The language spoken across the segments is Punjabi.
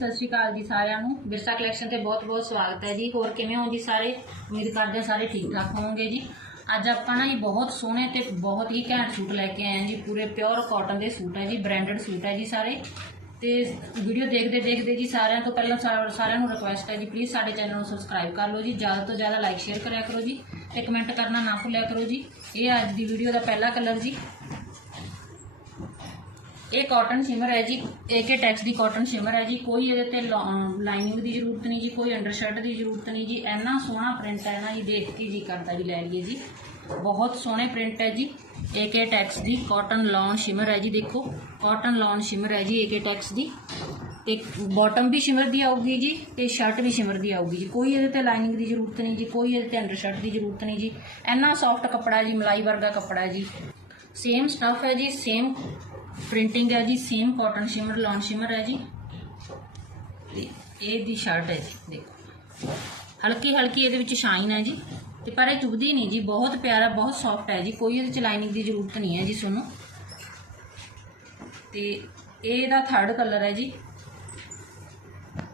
ਸਤਿ ਸ਼੍ਰੀ ਅਕਾਲ ਜੀ ਸਾਰਿਆਂ ਨੂੰ। ਵਿਰਸਾ ਕਲੈਕਸ਼ਨ ਤੇ ਬਹੁਤ-ਬਹੁਤ ਸਵਾਗਤ ਹੈ ਜੀ। ਹੋਰ ਕਿਵੇਂ ਹੋ ਜੀ ਸਾਰੇ? ਉਮੀਦ ਕਰਦੇ ਹਾਂ ਸਾਰੇ ਠੀਕ ਠਾਕ ਹੋਵੋਗੇ ਜੀ। ਅੱਜ ਆਪਾਂ ਨਾ ਜੀ ਬਹੁਤ ਸੋਹਣੇ ਤੇ ਬਹੁਤ ਹੀ ਘੈਂਟ ਸੂਟ ਲੈ ਕੇ ਆਏ ਹਾਂ ਜੀ। ਪੂਰੇ ਪਿਓਰ ਕਾਟਨ ਦੇ ਸੂਟ ਹੈ ਜੀ ਬ੍ਰਾਂਡਡ ਸੂਟ ਹੈ ਜੀ ਸਾਰੇ। ਤੇ ਵੀਡੀਓ ਦੇਖਦੇ ਦੇਖਦੇ ਜੀ ਸਾਰਿਆਂ ਤੋਂ ਪਹਿਲਾਂ ਸਾ- ਸਾਰਿਆਂ ਨੂੰ ਰਿਕੁਐਸਟ ਹੈ ਜੀ ਪਲੀਜ਼ ਸਾਡੇ ਚੈਨਲ ਨੂੰ ਸਬਸਕ੍ਰਾਈਬ ਕਰ ਲਓ ਜੀ। ਜ਼ਿਆਦਾ ਤੋਂ ਜ਼ਿਆਦਾ ਲਾਈਕ ਸ਼ੇਅਰ ਕਰਿਆ ਕਰੋ ਜੀ। ਤੇ ਕਮੈਂਟ ਕਰਨਾ ਨਾ ਭੁੱਲਿਆ ਕਰੋ ਜੀ। ਇਹ ਅੱਜ ਦੀ ਵੀਡੀਓ ਦਾ ਪਹਿਲਾ ਕਲਰ ਜੀ। ਇਹ ਕਾਟਨ ਸ਼ਿਮਰ ਹੈ ਜੀ ਏਕੇ ਟੈਕਸ ਦੀ ਕਾਟਨ ਸ਼ਿਮਰ ਹੈ ਜੀ, ਕੋਈ ਇਹਦੇ ਤੇ ਲਾਈਨਿੰਗ ਦੀ ਜ਼ਰੂਰਤ ਨਹੀਂ ਜੀ, ਕੋਈ ਅੰਡਰਸ਼ਰਟ ਦੀ ਜ਼ਰੂਰਤ ਨਹੀਂ ਜੀ, ਇੰਨਾ ਸੋਹਣਾ ਪ੍ਰਿੰਟ ਹੈ ਨਾ ਜੀ, ਦੇਖ ਕੇ ਜੀ ਕਰਦਾ ਵੀ ਲੈ ਲਈਏ ਜੀ। ਬਹੁਤ ਸੋਹਣੇ ਪ੍ਰਿੰਟ ਹੈ ਜੀ ਏਕੇ ਟੈਕਸ ਦੀ ਕਾਟਨ ਲੌਨ ਸ਼ਿਮਰ ਹੈ ਜੀ, ਦੇਖੋ ਕਾਟਨ ਲੌਨ ਸ਼ਿਮਰ ਹੈ ਜੀ ਏਕੇ ਟੈਕਸ ਦੀ। ਤੇ ਬਾਟਮ ਵੀ ਸ਼ਿਮਰ ਦੀ ਆਊਗੀ ਜੀ, ਤੇ ਸ਼ਰਟ ਵੀ ਸ਼ਿਮਰ ਦੀ ਆਊਗੀ ਜੀ, ਕੋਈ ਇਹਦੇ ਤੇ ਲਾਈਨਿੰਗ ਦੀ ਜ਼ਰੂਰਤ ਨਹੀਂ ਜੀ, ਕੋਈ ਇਹਦੇ ਤੇ ਅੰਡਰਸ਼ਰਟ ਦੀ ਜ਼ਰੂਰਤ ਨਹੀਂ ਜੀ। ਇੰਨਾ ਸੌਫਟ ਕੱਪੜਾ ਜੀ, ਮਲਾਈ ਵਰਗਾ ਕੱਪੜਾ ਜੀ। ਸੇਮ ਸਟਫ ਹੈ ਜੀ ਸੇਮ ਪ੍ਰਿੰਟਿੰਗ ਹੈ ਜੀ same cotton shimmer lawn shimmer ਹੈ ਜੀ। ਤੇ ਇਹ ਦੀ ਸ਼ਰਟ ਹੈ ਜੀ ਦੇਖੋ। ਹਲਕੀ ਹਲਕੀ ਇਹਦੇ ਵਿੱਚ ਸ਼ਾਈਨ ਹੈ ਜੀ। ਤੇ ਪਰ ਇਹ ਚੁਭਦੀ ਨਹੀਂ ਜੀ ਬਹੁਤ ਪਿਆਰਾ ਬਹੁਤ ਸੌਫਟ ਹੈ ਜੀ। ਕੋਈ ਇਹਦੇ ਚ ਲਾਈਨਿੰਗ ਦੀ ਜ਼ਰੂਰਤ ਨਹੀਂ ਹੈ ਜੀ ਤੁਹਾਨੂੰ ਤੇ ਇਹ ਦਾ ਥਰਡ ਕਲਰ ਹੈ ਜੀ।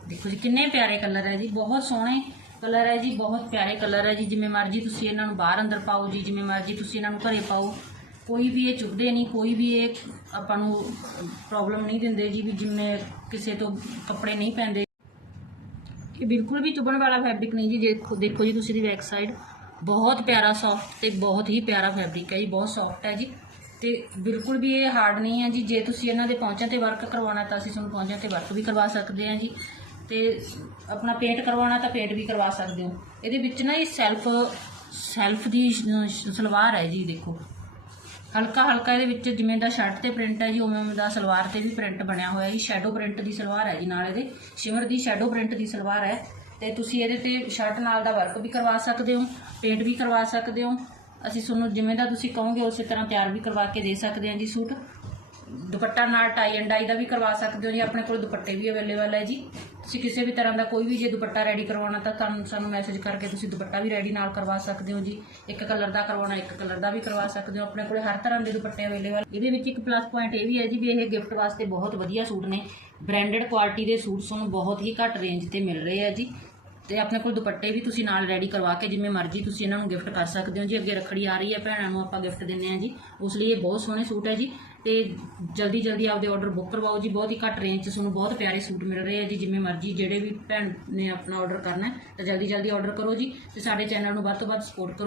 ਦੇਖੋ ਜੀ ਕਿੰਨੇ ਪਿਆਰੇ ਕਲਰ ਹੈ ਜੀ। ਬਹੁਤ ਸੋਹਣੇ ਕਲਰ ਹੈ ਜੀ ਬਹੁਤ ਪਿਆਰੇ ਕਲਰ ਹੈ ਜੀ। ਜਿਵੇਂ ਮਰਜ਼ੀ ਤੁਸੀਂ ਇਹਨਾਂ ਨੂੰ ਬਾਹਰ ਅੰਦਰ ਪਾਓ ਜੀ ਜਿਵੇਂ ਮਰਜ਼ੀ ਤੁਸੀਂ ਇਹਨਾਂ ਨੂੰ ਘਰੇ ਪਾਓ। ਕੋਈ ਵੀ ਇਹ ਚੁੱਭਦੇ ਨਹੀਂ, ਕੋਈ ਵੀ ਇਹ ਆਪਾਂ ਨੂੰ ਪ੍ਰੋਬਲਮ ਨਹੀਂ ਦਿੰਦੇ ਜੀ ਵੀ ਜਿਵੇਂ ਕਿਸੇ ਤੋਂ ਕੱਪੜੇ ਨਹੀਂ ਪੈਂਦੇ। ਇਹ ਬਿਲਕੁਲ ਵੀ ਚੁਭਣ ਵਾਲਾ ਫੈਬਰਿਕ ਨਹੀਂ ਜੀ। ਦੇਖੋ ਦੇਖੋ ਜੀ ਤੁਸੀਂ ਦੀ ਬੈਕ ਸਾਈਡ ਬਹੁਤ ਪਿਆਰਾ ਸੌਫਟ ਤੇ ਬਹੁਤ ਹੀ ਪਿਆਰਾ ਫੈਬਰਿਕ ਹੈ ਜੀ। ਬਹੁਤ ਸੌਫਟ ਹੈ ਜੀ। ਤੇ ਬਿਲਕੁਲ ਵੀ ਇਹ ਹਾਰਡ ਨਹੀਂ ਹੈ ਜੀ। ਜੇ ਤੁਸੀਂ ਇਹਨਾਂ ਦੇ ਪਹੁੰਚਾਂ ਤੇ ਵਰਕ ਕਰਵਾਉਣਾ ਤਾਂ ਅਸੀਂ ਤੁਹਾਨੂੰ ਪਹੁੰਚਾਂ ਤੇ ਵਰਕ ਵੀ ਕਰਵਾ ਸਕਦੇ ਹਾਂ ਜੀ। ਤੇ ਆਪਣਾ ਪੇਂਟ ਕਰਵਾਉਣਾ ਤਾਂ ਪੇਂਟ ਵੀ ਕਰਵਾ ਸਕਦੇ ਹੋ। ਇਹਦੇ ਵਿੱਚ ਨਾ ਇਹ ਸੈਲਫ ਸੈਲਫ ਦੀ ਸਲਵਾਰ ਹੈ ਜੀ, ਦੇਖੋ। ਹਲਕਾ ਹਲਕਾ ਇਹਦੇ ਵਿੱਚ ਜਿਵੇਂ ਦਾ ਸ਼ਰਟ ਤੇ ਪ੍ਰਿੰਟ ਹੈ ਜੀ, ਉਵੇਂ ਉਵੇਂ ਦਾ ਸਲਵਾਰ ਤੇ ਵੀ ਪ੍ਰਿੰਟ ਬਣਿਆ ਹੋਇਆ ਜੀ। ਸ਼ੈਡੋ ਪ੍ਰਿੰਟ ਦੀ ਸਲਵਾਰ ਹੈ ਜੀ ਨਾਲ ਇਹਦੇ। ਸ਼ਿਮਰ ਦੀ ਸ਼ੈਡੋ ਪ੍ਰਿੰਟ ਦੀ ਸਲਵਾਰ ਹੈ। ਤੇ ਤੁਸੀਂ ਇਹਦੇ ਤੇ ਸ਼ਰਟ ਨਾਲ ਦਾ ਵਰਕ ਵੀ ਕਰਵਾ ਸਕਦੇ ਹੋ ਪੇਂਟ ਵੀ ਕਰਵਾ ਸਕਦੇ ਹੋ। ਅਸੀਂ ਤੁਹਾਨੂੰ ਜਿਵੇਂ ਦਾ ਤੁਸੀਂ ਕਹੋਗੇ, ਉਸੇ ਤਰ੍ਹਾਂ ਤਿਆਰ ਵੀ ਕਰਵਾ ਕੇ ਦੇ ਸਕਦੇ ਹਾਂ ਜੀ ਸੂਟ। ਦੁਪੱਟਾ ਨਾਲ ਟਾਈ ਐਂਡ ਡਾਈ ਦਾ ਵੀ ਕਰਵਾ ਸਕਦੇ ਹੋ ਜੀ, ਆਪਣੇ ਕੋਲ ਦੁਪੱਟੇ ਵੀ ਅਵੇਲੇਬਲ ਹੈ ਜੀ। ਤੁਸੀਂ ਕਿਸੇ ਵੀ ਤਰ੍ਹਾਂ ਦਾ ਕੋਈ ਵੀ ਜੇ ਦੁਪੱਟਾ ਰੈਡੀ ਕਰਵਾਉਣਾ ਤਾਂ ਤੁਹਾਨੂੰ, ਸਾਨੂੰ ਮੈਸੇਜ ਕਰਕੇ ਤੁਸੀਂ ਦੁਪੱਟਾ ਵੀ ਰੈਡੀ ਨਾਲ ਕਰਵਾ ਸਕਦੇ ਹੋ ਜੀ। ਇੱਕ ਕਲਰ ਦਾ ਕਰਵਾਉਣਾ, ਇੱਕ ਕਲਰ ਦਾ ਵੀ ਕਰਵਾ ਸਕਦੇ ਹੋ। ਆਪਣੇ ਕੋਲ ਹਰ ਤਰ੍ਹਾਂ ਦੇ ਦੁਪੱਟੇ ਅਵੇਲੇਬਲ ਇਹਦੇ ਵਿੱਚ ਇੱਕ ਪਲੱਸ ਪੁਆਇੰਟ ਇਹ ਵੀ ਹੈ ਜੀ ਵੀ ਇਹ ਗਿਫਟ ਵਾਸਤੇ ਬਹੁਤ ਵਧੀਆ ਸੂਟ ਨੇ। ਬ੍ਰਾਂਡਡ ਕੁਆਲਿਟੀ ਦੇ ਸੂਟ ਤੁਹਾਨੂੰ ਬਹੁਤ ਹੀ ਘੱਟ ਰੇਂਜ ਤੇ ਮਿਲ ਰਹੇ ਆ ਜੀ। ਤੇ ਆਪਣੇ ਕੋਲ ਦੁਪੱਟੇ ਵੀ ਤੁਸੀਂ ਨਾਲ ਰੈਡੀ ਕਰਵਾ ਕੇ ਜਿਵੇਂ ਮਰਜ਼ੀ ਤੁਸੀਂ ਇਹਨਾਂ ਨੂੰ ਗਿਫਟ ਕਰ ਸਕਦੇ ਹੋ ਜੀ। ਅੱਗੇ ਰੱਖੜੀ ਆ ਰਹੀ ਹੈ, ਭੈਣਾਂ ਨੂੰ ਆਪਾਂ ਗਿਫਟ ਦਿੰਨੇ ਆ ਜੀ। ਉਸ ਲਈ ਇਹ ਬਹੁਤ ਸੋਹਣੇ ਸੂਟ ਹੈ ਜੀ। ਤੇ ਜਲਦੀ ਜਲਦੀ ਆਪਦੇ ਆਰਡਰ ਬੁੱਕ ਕਰਵਾਓ ਜੀ। ਬਹੁਤ ਹੀ ਘੱਟ ਰੇਂਜ 'ਚ ਤੁਹਾਨੂੰ ਬਹੁਤ ਪਿਆਰੇ ਸੂਟ ਮਿਲ ਰਹੇ ਆ ਜੀ, ਜਿਵੇਂ ਮਰਜ਼ੀ ਜਿਹੜੇ ਵੀ ਭੈਣ ਨੇ ਆਪਣਾ ਆਰਡਰ ਕਰਨਾ ਤਾਂ ਜਲਦੀ ਜਲਦੀ ਆਰਡਰ ਕਰੋ ਜੀ। ਤੇ ਸਾਡੇ ਚੈਨਲ ਨੂੰ ਵੱਧ ਤੋਂ ਵੱਧ ਸਪੋਰਟ ਕਰੋ